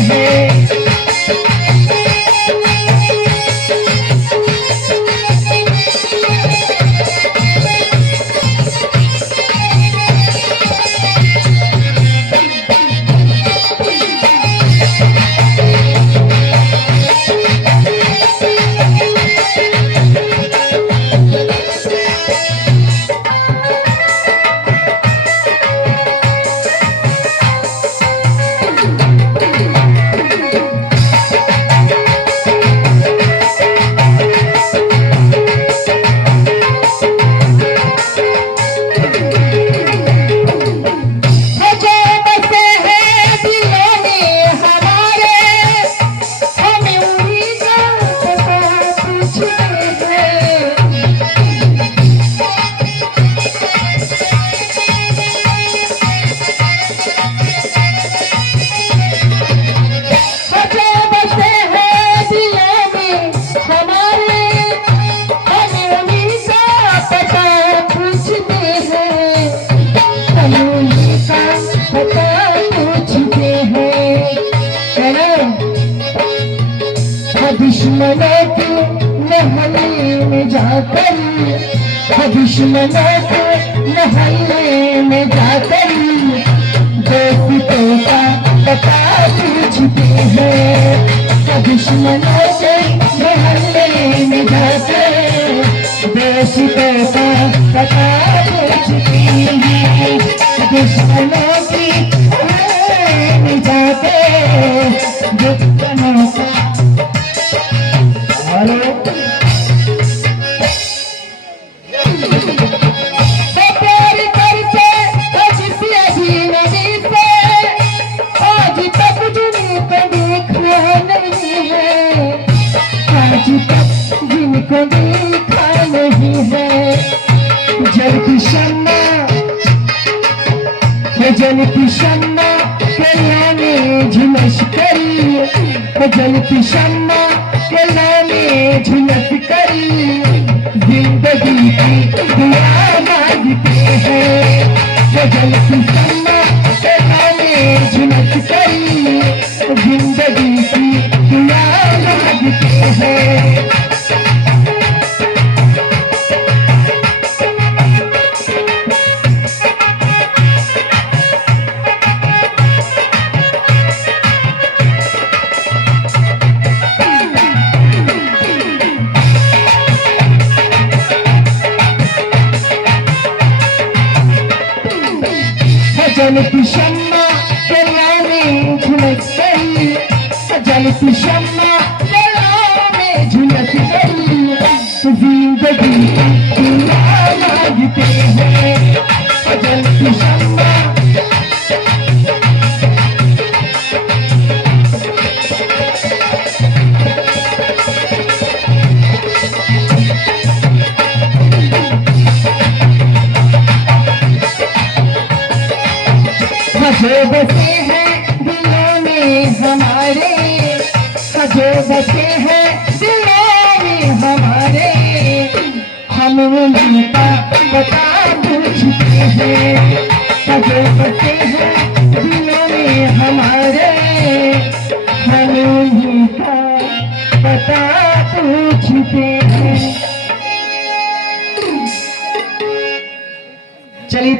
हैं। दुश्मनों के महल में जाकर, दुश्मनों के महल में जाकर दोस्तों का पता पूछते हैं। दुश्मनों के महल में जाकर दोस्तों का पता पूछते हैं। दुश्मनों की महल में जाकर दुश्मनों का जिनको देखा नहीं है। जल की शम्मा कला में झुलस करी, जल की शम्मा कला में झुलस करी जिंदगी की दुआ मांगते हैं। जल की शम्मा कला में झुलस करी जिंदगी की दुआ मांगते हैं। जल की शम्मा कला में झुलस गई, जल की शम्मा कला में झुलस गई जिंदगी की दुआ मांगते हैं। जल की शम्मा जो बसे हैं दिलों में हमारे, जो बसे हैं दिलों में हमारे, हम उनका पता पूछते हैं। जो बसे हैं दिलों में हमारे, हम उनका पता पूछते हैं। चलिए